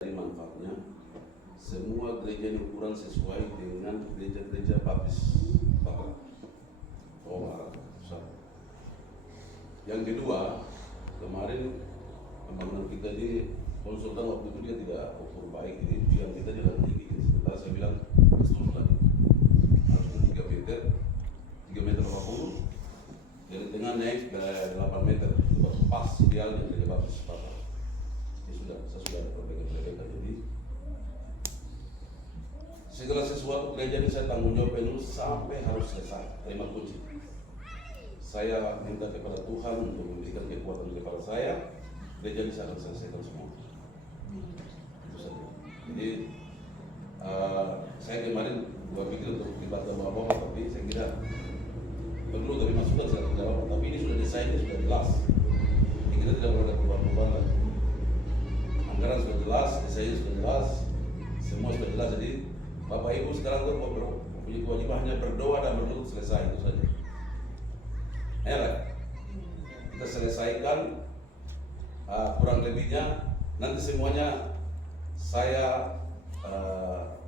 dari manfaatnya. Semua gereja ini ukuran sesuai dengan gereja-gereja baptis Bapak. Satu. Yang kedua, kemarin pembangunan kita di konsultan waktu itu dia tidak ukur baik, jadi yang kita tidak tinggi. Sebentar saya bilang turun lagi, harus 3 meter, 3 meter 80, dari tengah naik ke 8 meter, itu pas idealnya gereja baptis Bapak. Saya sudah ada perbaikan. Jadi segala sesuatu gereja ini saya tanggung jawab dulu sampai harus selesai. Terima kunci. Saya minta kepada Tuhan untuk memberikan kekuatan kepada saya. Gereja ini saya akan selesaikan semua. Itu saja. Jadi saya kemarin berpikir untuk dibaca bapak-bapak, tapi saya kira perlu dari masukan saya tidak. Tapi ini sudah desainnya sudah jelas. Jadi kita tidak perlu ada perubahan-perubahan lagi. Anggaran sudah jelas, desainnya sudah jelas, semua sudah jelas. Jadi Bapak Ibu sekarang tuh punya kewajiban hanya berdoa dan berlutut, selesai, itu saja. Ya kan? Kita selesaikan kurang lebihnya, nanti semuanya saya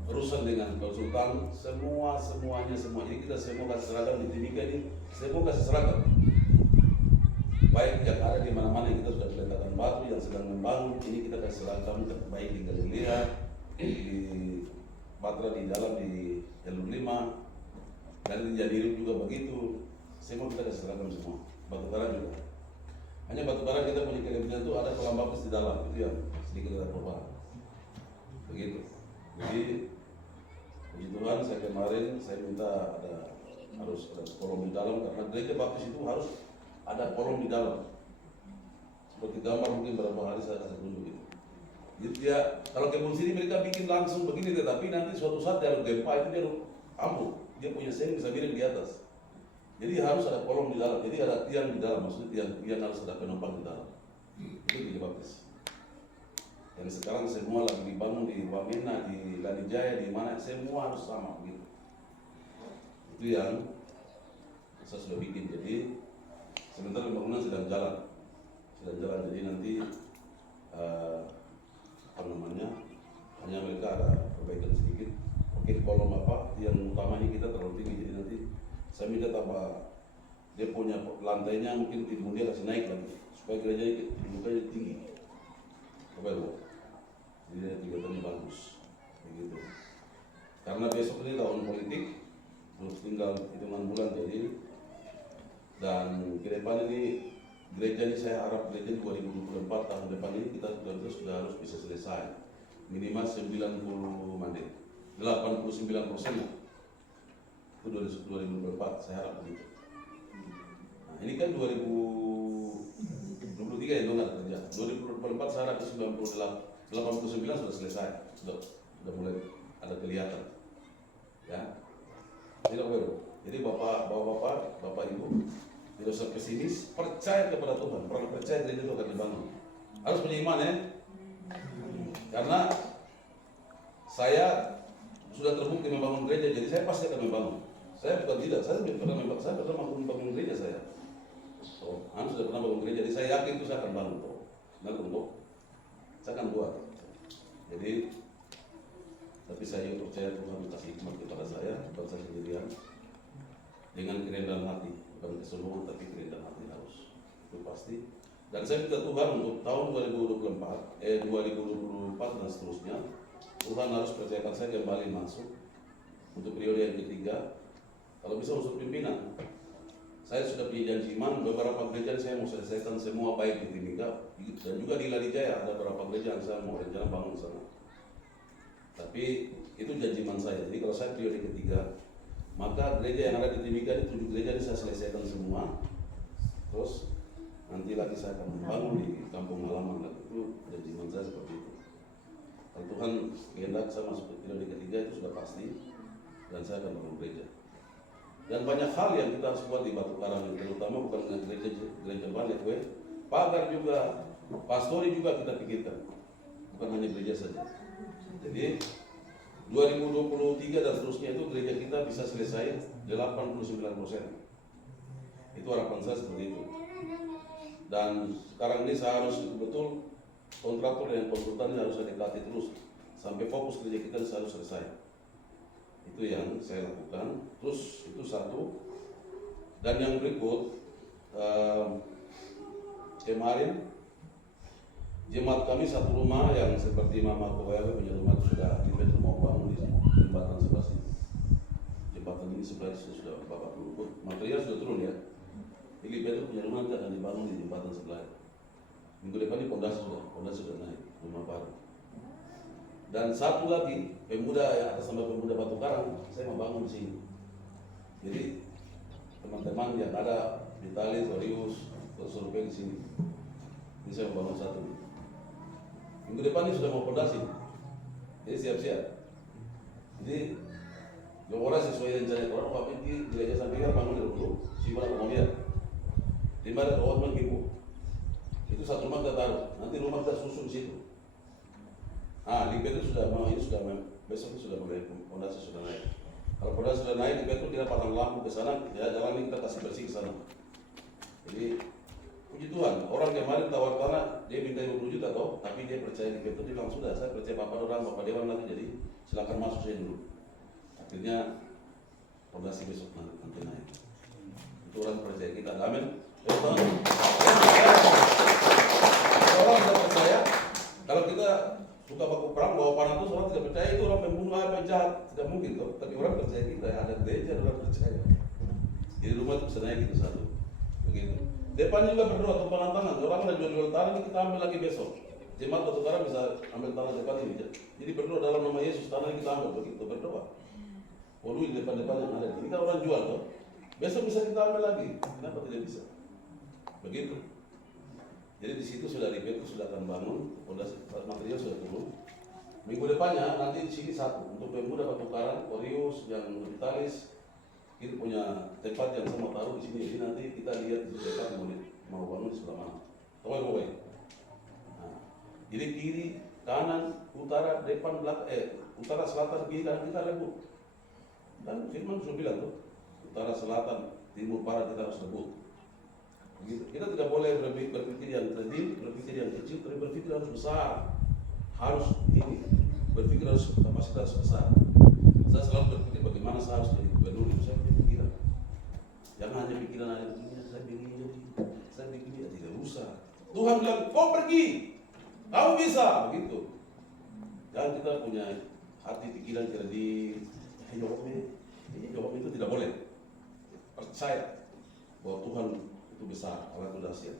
berurusan dengan konsultan, semuanya. Jadi kita semua kasih seragam di Timika ini, semua kasih seragam. Baik yang ada di mana-mana yang kita sudah letakkan batu, yang sedang membangun, ini kita kasih seragam, baik di Galilea, di Batra, di dalam di jalur 5, dan di Jadiru juga begitu. Semua kita kasih seragam semua. Batu bara juga. Hanya batu bara kita punya kelebihan itu ada kolam baptis di dalam, itu yang sedikit ada perubahan. Begitu. Jadi puji Tuhan, saya kemarin saya minta harus ada kolom di dalam, karena gereja baptis itu harus ada kolom di dalam. Seperti gambar mungkin beberapa hari saya kasih tunjuk itu. Jadi dia kalau kebun sini mereka bikin langsung begini, tetapi nanti suatu saat dia gempa itu dia ambruk, dia punya seng bisa miring di atas. Jadi harus ada kolom di dalam, jadi ada tiang di dalam, maksudnya tiang harus ada penumpang di dalam. Itu gereja baptis. Yang sekarang semua lagi dibangun di Wamena, di Lanijaya, di mana, semua harus sama begitu. Itu yang saya sudah bikin. Jadi sementara pembangunan sedang jalan. Jadi nanti hanya mereka ada perbaikan sedikit. Oke, kolom apa yang utamanya kita terlalu tinggi, jadi nanti saya minta tambah dia punya lantainya, mungkin timbul dia kasih naik lagi supaya gereja dibukanya tinggi. Oke, Bu. Jadi kegiatannya bagus begitu. Karena besok ini tahun politik, terus tinggal hitungan bulan, jadi dan ke depan ini gereja ini saya harap gereja 2024 tahun depan ini kita sudah harus bisa selesai minimal 90 mandek, 89% lah. Itu 2024 saya harap begitu. Nah, ini kan 2023 itu nggak kerja. 2024 saya harap 89 sudah selesai, sudah mulai ada kelihatan. Ya, tidak perlu. Jadi bapak ibu tidak usah pesimis, percaya kepada Tuhan, percaya gereja itu akan dibangun. Harus punya iman ya. Karena saya sudah terbukti membangun gereja, jadi saya pasti akan membangun. Saya bukan tidak, saya pernah membangun gereja saya. Sudah pernah bangun gereja, jadi saya yakin itu saya akan bangun. Saya akan buat. Jadi, tapi saya percaya Tuhan kasih hikmat kepada saya, bukan saya sendirian. Dengan kerendahan hati, bukan kesombongan, tapi kerendahan hati harus, itu pasti. Dan saya minta Tuhan untuk tahun 2024 dan seterusnya, Tuhan harus percayakan saya kembali masuk untuk periode yang ketiga. Kalau bisa unsur pimpinan, saya sudah punya janji iman, beberapa gereja saya mau selesaikan semua, baik di Timika dan juga di Lanijaya ada beberapa gereja yang saya mau rencana bangun sana. Tapi itu janji iman saya. Jadi kalau saya periode ketiga, maka gereja yang ada di Timika ini 7 gereja ini saya selesaikan semua. Terus nanti lagi saya akan membangun di kampung halaman lagi. Itu janji iman saya seperti itu. Kalau Tuhan kehendak saya masuk ke periode ketiga itu sudah pasti, dan saya akan bangun gereja. Dan banyak hal yang kita harus buat di Batu Karang, terutama bukan dengan gereja Balik, pagar juga, pastori juga kita pikirkan, bukan hanya gereja saja. Jadi 2023 dan seterusnya itu gereja kita bisa selesai 89%. Itu harapan saya seperti itu. Dan sekarang ini saya harus betul kontraktor dan konsultan harus dekati terus sampai fokus kerja kita harus selesai. Itu yang saya lakukan. Terus itu satu. Dan yang berikut, kemarin jemaat kami satu rumah yang seperti Mama Kowewe punya rumah itu sudah di mau bangun di jembatan sebelah sini. Jembatan ini sebelah sini sudah bapak dulu. Material sudah turun ya. Jadi Petro punya rumah nanti akan dibangun di jembatan sebelah. Minggu depan ini pondasi sudah naik, rumah baru. Dan satu lagi, pemuda yang atas nama pemuda Batu Karang, saya mau bangun di sini. Jadi teman-teman yang ada Vitalis, Orius, survei di sini. Ini saya mau bangun satu. Minggu depan ini sudah mau pondasi. Jadi siap-siap. Jadi orang sesuai rencana orang apa ini gereja sampingan bangun dulu. Siapa mau lihat? Di mana kawan ibu? Itu satu rumah kita taruh. Nanti rumah kita susun situ. Di Petro sudah mau ini sudah besok sudah mulai pondasi sudah naik. Kalau pondasi sudah naik di Petro kita pasang lampu ke sana, ya jalan ini kita kasih bersih ke sana. Jadi puji Tuhan, orang kemarin tawar tanah dia minta 20 juta toh, tapi dia percaya di Petro, dia bilang sudah saya percaya Bapak Dewan nanti, jadi silakan masuk saya dulu. Akhirnya pondasi besok nanti naik. Itu orang percaya kita, amin. Orang tidak percaya kalau kita suka baku perang bawa panah terus orang tidak percaya itu orang pembunuh penjahat, tidak mungkin toh. Tapi orang percaya kita ada gereja orang percaya. Jadi rumah itu bisa naik itu satu, begitu. Depan juga berdoa tumpangan tangan. Orang ada jual tanah ini kita ambil lagi besok. Jemaat Batu Karang bisa ambil tanah depan ini. Jadi berdoa dalam nama Yesus tanah ini kita ambil begitu berdoa. Walau di depan-depan yang ada ini kan orang jual toh. Besok bisa kita ambil lagi. Kenapa tidak bisa? Begitu. Jadi di situ sudah Petro sudah akan bangun, pondasi material sudah turun. Minggu depannya nanti di sini satu untuk pemuda Batu Karang, Orius, yang Vitalis, kita punya tempat yang sama taruh di sini. Jadi nanti kita lihat di depan mau bangun di sebelah mana. Tahu. Jadi kiri, kanan, utara, depan, belakang, utara, selatan, kiri, kanan kita rebut. Dan Firman sudah bilang tuh, utara, selatan, timur, barat kita harus rebut. Begitu. Kita tidak boleh berpikir yang kecil, berpikir yang kecil, tapi berpikir harus besar. Harus ini, berpikir harus kapasitas besar. Saya selalu berpikir bagaimana saya harus jadi gubernur, itu saya punya pikiran. Jangan hanya pikiran aja begini, saya begini, tidak usah. Tuhan bilang, kau pergi, kamu bisa, begitu. Jangan kita punya hati pikiran kredit, jawab itu tidak boleh. Percaya bahwa Tuhan itu besar, Allah itu dahsyat.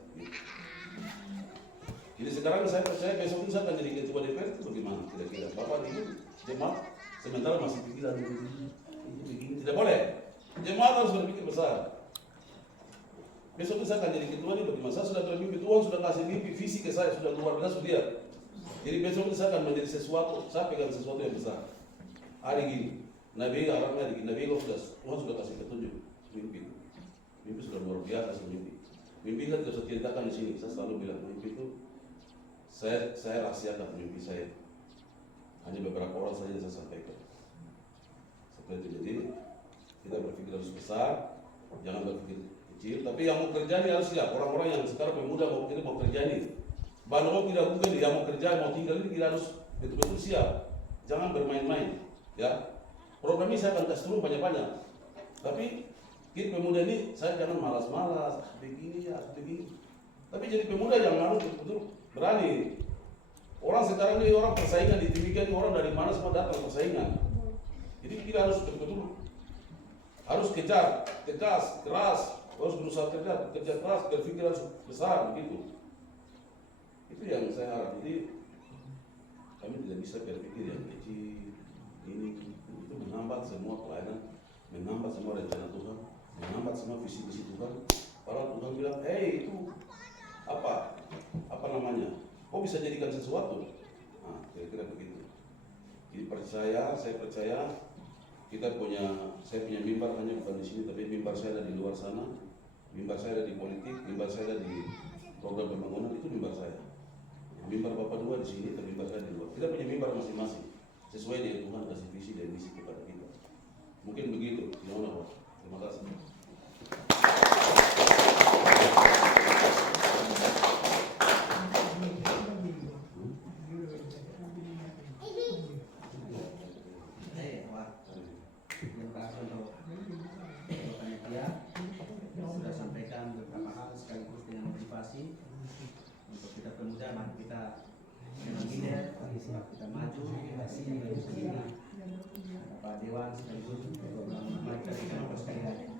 Jadi sekarang saya percaya besok itu saya akan jadi ketua DPR itu bagaimana kira-kira. Bapak ini jemaat sementara masih pikiran begini, tidak boleh. Jemaat harus berpikir besar. Besok itu saya akan jadi ketua ini bagaimana. Saya sudah bermimpi, Tuhan sudah kasih mimpi, visi ke saya sudah luar biasa lihat. Jadi besok itu saya akan menjadi sesuatu, saya pegang sesuatu yang besar. Hari gini, Nabi Arabnya hari gini, Nabi Tuhan sudah kasih petunjuk mimpi. Mimpi sudah luar biasa mimpi. Mimpi kan tidak usah ceritakan di sini. Saya selalu bilang mimpi itu saya rahasiakan mimpi saya. Hanya beberapa orang saja yang saya sampaikan. Seperti itu. Jadi kita berpikir harus besar, jangan berpikir kecil. Tapi yang mau kerja ini harus siap. Orang-orang yang sekarang pemuda mau kerja ini, bahkan tidak mungkin yang mau kerja, mau tinggal ini kita harus betul-betul siap. Jangan bermain-main. Ya, program ini saya akan kasih turun banyak-banyak. Tapi kita pemuda ini, saya jangan malas-malas, begini. Tapi jadi pemuda yang harus betul-betul berani. Orang sekarang ini orang persaingan di TV kan orang dari mana semua datang persaingan. Jadi kita harus betul-betul harus kejar, tegas, keras, harus berusaha kerja keras, berpikir harus besar begitu. Itu yang saya harap. Jadi kami tidak bisa berpikir yang kecil. Ini itu menghambat semua pelayanan, menghambat semua rencana Tuhan, menghambat semua visi-visi Tuhan. Para Tuhan bilang, itu apa namanya? Kok bisa jadikan sesuatu? Nah, kira-kira begitu. Jadi saya percaya saya punya mimbar hanya bukan di sini, tapi mimbar saya ada di luar sana, mimbar saya ada di politik, mimbar saya ada di program pembangunan, itu mimbar saya. Mimbar Bapak dua di sini, tapi mimbar saya di luar. Kita punya mimbar masing-masing, sesuai dengan Tuhan kasih visi dan misi kepada kita. Mungkin begitu. Terima kasih. zaman kita memang tidak kita maju kita sini Pak Dewan sekaligus mereka di kampus sekalian